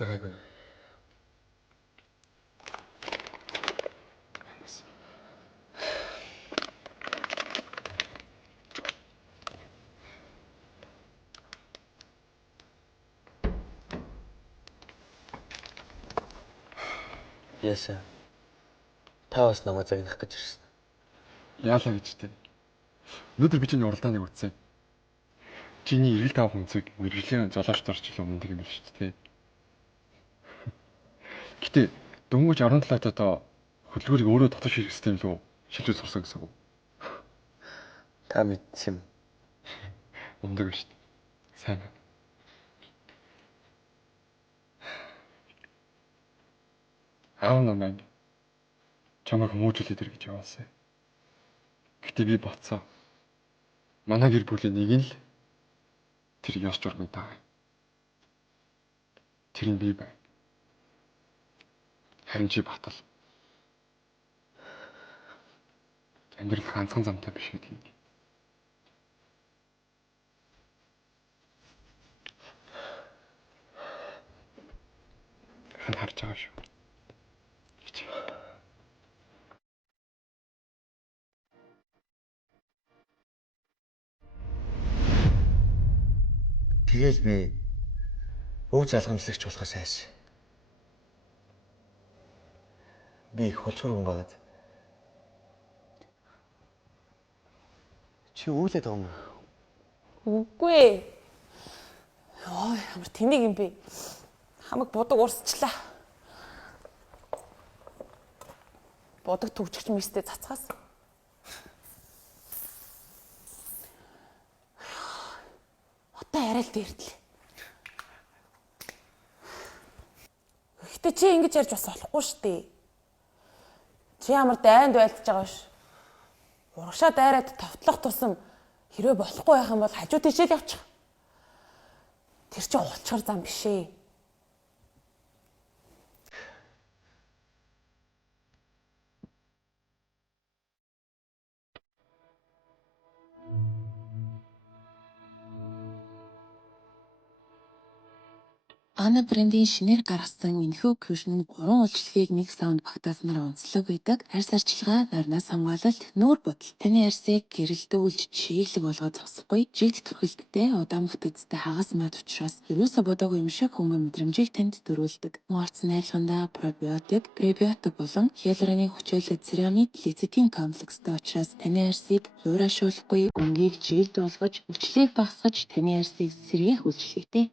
За гайгүй. Яса. Та бас намайг загнах гэж ирсэн. Яалаа гэж дээ. Өнөөдөр би чиний уралдааныг үзсэн. Чиний 95 хүнцэг мэрэгжлийн жолооч дорчлон өмнөд юм биш үү? Гэтэ дөнгөж 17 одоо хөдөлгөөрийг өөрөө дотоод шийдэх систем рүү шилжүүлж сурсан гэсэн үг. Та мэдсэн юм. Ундаг шүү дээ. Сайн. Аав намайг чамайг хүмүүжүүлээд ир гэж яваасан. Гэтэ би боцоо. Манай гэр бүлийн нэг нь л тэр ёс журмыг таа. Тэр нь би бай. Харин чи батал. Амьдрал ганцхан замтай биш гэдгийг. Хан харж байгаа шүү. Тэгэл би өв залгамжлагч болохоос айш. Би их холцгор хүн байгаад. Чи үүлээд байгаа юм уу? Үгүй. Ой, ямар тэнэг юм бэ? Хамаг будаг урсчлаа. Будаг төгчгч мистэй цацгаас. Одоо арай л дээрдлээ. Гэтэ чи ингэж ярьж бас болохгүй шүү дээ. Чи ямар дайнд байлдаж байгаа ш. Урагшаа дайраад товтлох тусам хэрвээ болохгүй байх юм бол хажуу тийшээ л явчих. Тэр чинь улчгар зам биш ээ. Ана брендийн шинээр гаргасан энэхүү кушн нь 3 үйлчлэгийг нэг саунд багтааснаар онцлог байдаг. Арьс арчилгаа, нойрноос хамгаалалт, нүүр бодол. Таны арьсыг гэрэлтүүлж чиглэг болгоод зогсохгүй, жигд төрхөлттэй, удаан бүтэцтэй хагас мод учраас ерөөсө бодоогүй юм шиг хүмүүн мэдрэмжийг танд төрүүлдэг. Морц найлгандаа пробиотик, пребиотик болон хялуроныг хүчээлээд церамид лецитин комплекстэй учраас таны арьсыг зуурашуулахгүй, өнгийг жигд болгож, өвчлийг багасгаж таны арьсыг сэргээх үйлчлэгтэй.